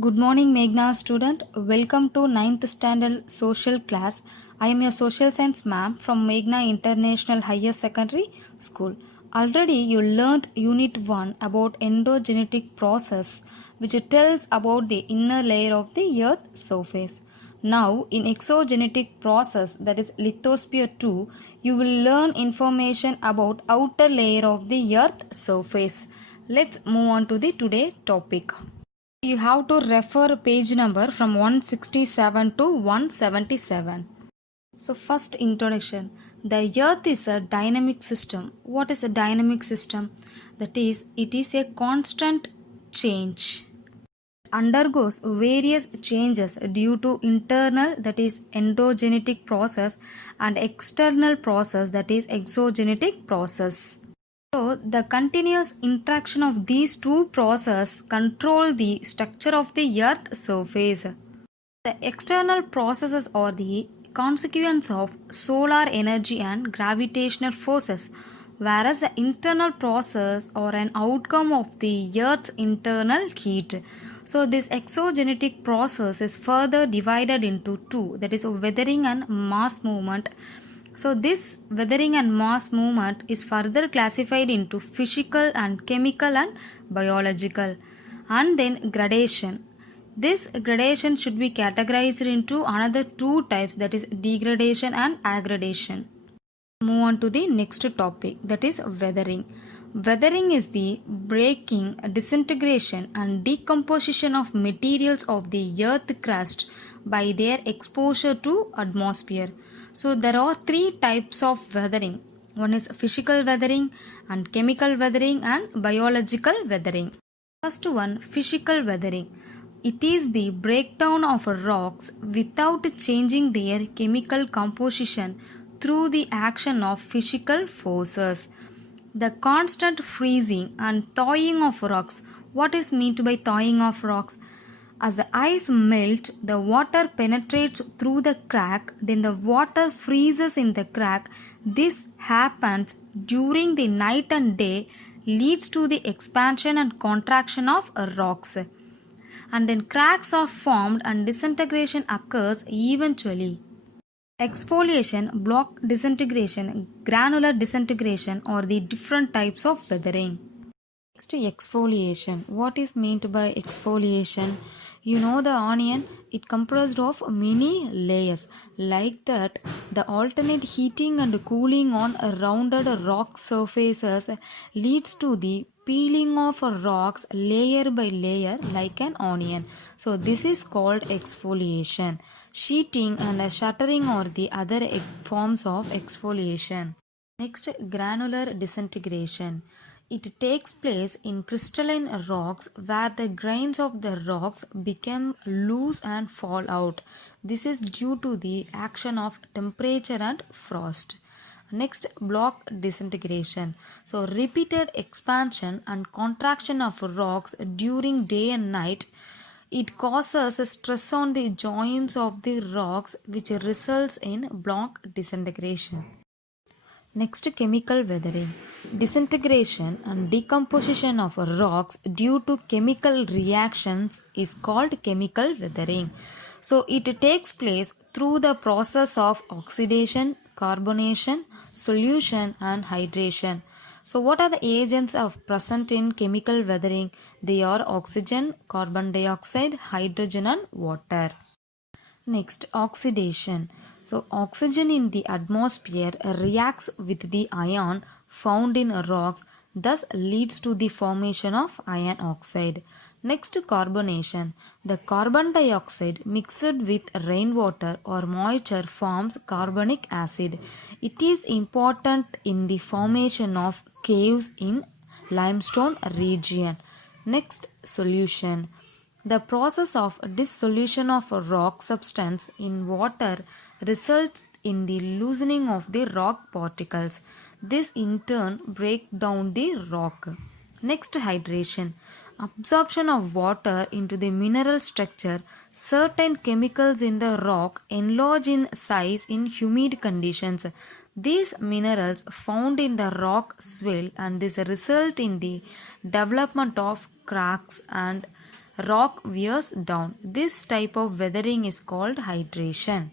Good morning, Meghna student. Welcome to ninth standard social class. I am your social science ma'am from Meghna International Higher Secondary School. Already you learned unit 1 about endogenetic process which tells about the inner layer of the earth surface. Now in exogenetic process, that is lithosphere 2, you will learn information about outer layer of the earth surface. Let's move on to the today topic. You have to refer page number from 167 to 177. So first introduction. The earth is a dynamic system. What is a dynamic system? That is, it is a constant change. Undergoes various changes due to internal, that is endogenetic process, and external process, that is exogenetic process. So the continuous interaction of these two processes control the structure of the earth surface. The external processes are the consequence of solar energy and gravitational forces, whereas the internal process are an outcome of the earth's internal heat. So this exogenetic process is further divided into two, that is weathering and mass movement. So this weathering and mass movement is further classified into physical and chemical and biological. And then gradation. This gradation should be categorized into another two types, that is degradation and aggradation. Move on to the next topic, that is weathering. Weathering is the breaking, disintegration and decomposition of materials of the earth crust by their exposure to atmosphere. So there are three types of weathering. One is physical weathering and chemical weathering and biological weathering. First one, physical weathering. It is the breakdown of rocks without changing their chemical composition through the action of physical forces. The constant freezing and thawing of rocks. What is meant by thawing of rocks? As the ice melts, the water penetrates through the crack, then the water freezes in the crack. This happens during the night and day, leads to the expansion and contraction of rocks. And then cracks are formed and disintegration occurs eventually. Exfoliation, block disintegration, granular disintegration are the different types of weathering. Next, exfoliation. What is meant by exfoliation? You know the onion, it comprised of many layers. Like that, the alternate heating and cooling on rounded rock surfaces leads to the peeling of rocks layer by layer like an onion. So this is called exfoliation. Sheeting and shuttering are the other forms of exfoliation. Next, granular disintegration. It takes place in crystalline rocks where the grains of the rocks become loose and fall out. This is due to the action of temperature and frost. Next, block disintegration. So repeated expansion and contraction of rocks during day and night, it causes a stress on the joints of the rocks which results in block disintegration. Next, chemical weathering. Disintegration and decomposition of rocks due to chemical reactions is called chemical weathering. So it takes place through the process of oxidation, carbonation, solution and hydration. So what are the agents of present in chemical weathering? They are oxygen, carbon dioxide, hydrogen and water. Next, oxidation. So, oxygen in the atmosphere reacts with the ion found in rocks, thus leads to the formation of iron oxide. Next, carbonation. The carbon dioxide mixed with rainwater or moisture forms carbonic acid. It is important in the formation of caves in limestone region. Next, solution. The process of dissolution of a rock substance in water results in the loosening of the rock particles. This in turn breaks down the rock. Next, hydration. Absorption of water into the mineral structure. Certain chemicals in the rock enlarge in size in humid conditions. These minerals found in the rock swell and this result in the development of cracks and rock wears down. This type of weathering is called hydration.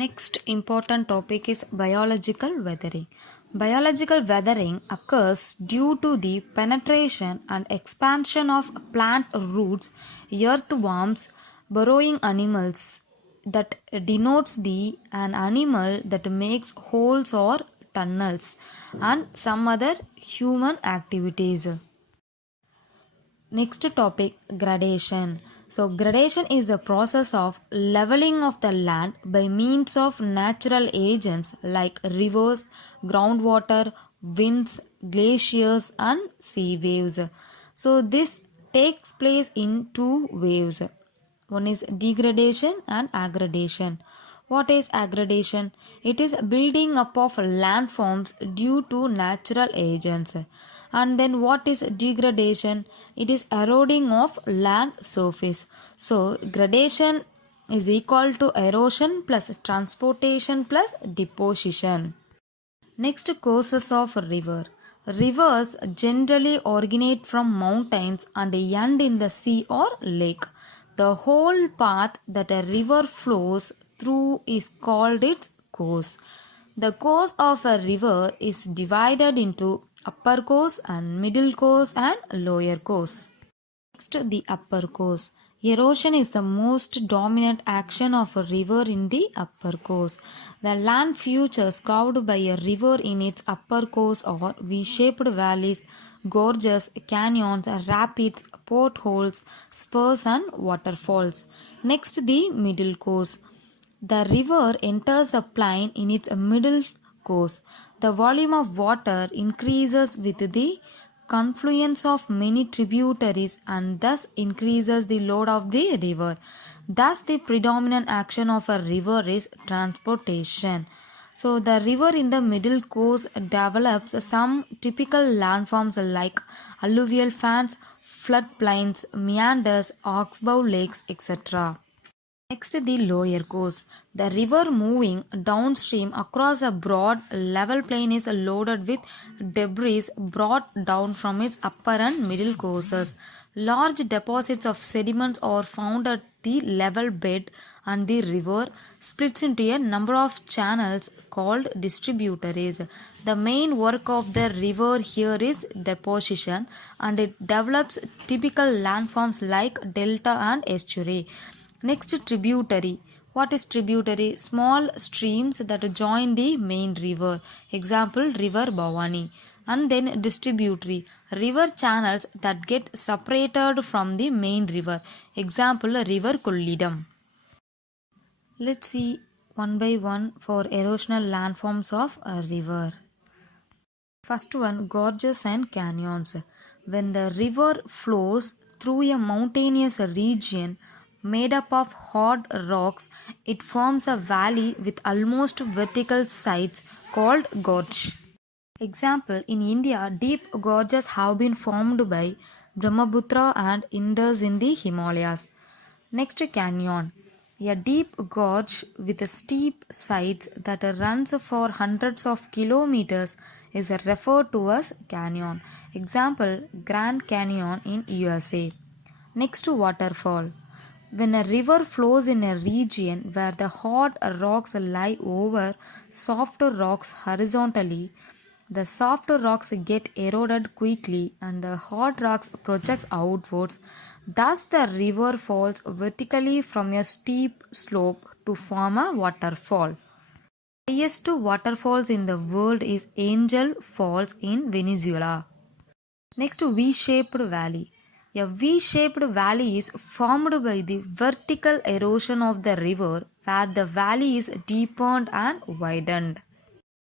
Next important topic is biological weathering. Biological weathering occurs due to the penetration and expansion of plant roots, earthworms, burrowing animals that denotes the an animal that makes holes or tunnels, and some other human activities. Next topic, gradation. So gradation is the process of leveling of the land by means of natural agents like rivers, groundwater, winds, glaciers and sea waves. So this takes place in two waves. One is degradation and aggradation. What is aggradation? It is building up of landforms due to natural agents. And then what is degradation? It is eroding of land surface. So gradation is equal to erosion plus transportation plus deposition. Next, courses of river. Rivers generally originate from mountains and end in the sea or lake. The whole path that a river flows through is called its course. The course of a river is divided into upper course and middle course and lower course. Next, the upper course. Erosion is the most dominant action of a river in the upper course. The land features carved by a river in its upper course are V-shaped valleys, gorges, canyons, rapids, potholes, spurs and waterfalls. Next, the middle course. The river enters the plain in its middle course. The volume of water increases with the confluence of many tributaries and thus increases the load of the river. Thus, the predominant action of a river is transportation. So, the river in the middle course develops some typical landforms like alluvial fans, floodplains, meanders, oxbow lakes, etc. Next, the lower course. The river moving downstream across a broad level plain is loaded with debris brought down from its upper and middle courses. Large deposits of sediments are found at the level bed, and the river splits into a number of channels called distributaries. The main work of the river here is deposition, and it develops typical landforms like delta and estuary. Next, tributary. What is tributary? Small streams that join the main river. Example, river Bhavani. And then distributary. River channels that get separated from the main river. Example, river Kollidam. Let's see one by one for erosional landforms of a river. First one, gorges and canyons. When the river flows through a mountainous region made up of hard rocks, it forms a valley with almost vertical sides called gorge. Example, in India, deep gorges have been formed by Brahmaputra and Indus in the Himalayas. Next, canyon. A deep gorge with steep sides that runs for hundreds of kilometers is referred to as canyon. Example, Grand Canyon in USA. Next, waterfall. When a river flows in a region where the hard rocks lie over soft rocks horizontally, the soft rocks get eroded quickly and the hard rocks projects outwards. Thus, the river falls vertically from a steep slope to form a waterfall. The highest waterfalls in the world is Angel Falls in Venezuela. Next, V-shaped valley. A V-shaped valley is formed by the vertical erosion of the river where the valley is deepened and widened.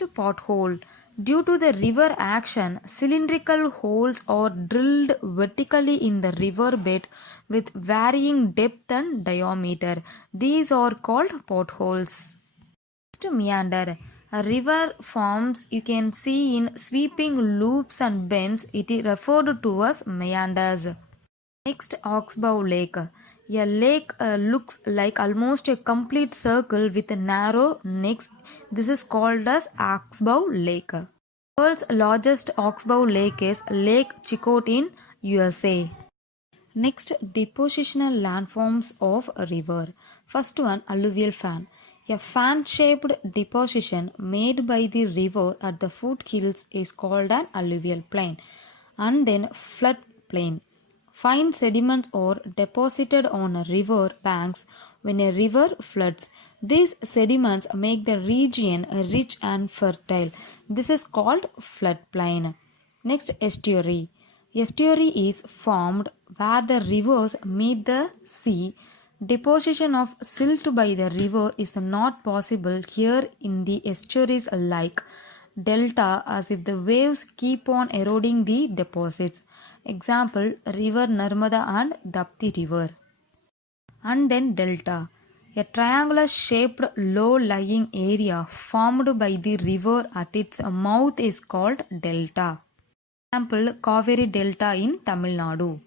Next, pothole. Due to the river action, cylindrical holes are drilled vertically in the river bed with varying depth and diameter. These are called potholes. Next, meander. A river forms you can see in sweeping loops and bends. It is referred to as meanders. Next, Oxbow Lake. A lake looks like almost a complete circle with narrow necks. This is called as Oxbow Lake. The world's largest Oxbow Lake is Lake Chicote in USA. Next, depositional landforms of a river. First one, alluvial fan. A fan-shaped deposition made by the river at the foothills is called an alluvial plain. And then flood plain. Fine sediments are deposited on a river banks when a river floods. These sediments make the region rich and fertile. This is called floodplain. Next, estuary. Estuary is formed where the rivers meet the sea. Deposition of silt by the river is not possible here in the estuaries like delta, as if the waves keep on eroding the deposits. Example, river Narmada and Dapti river. And then delta, a triangular shaped low lying area formed by the river at its mouth is called delta. Example, Kaveri delta in Tamil Nadu.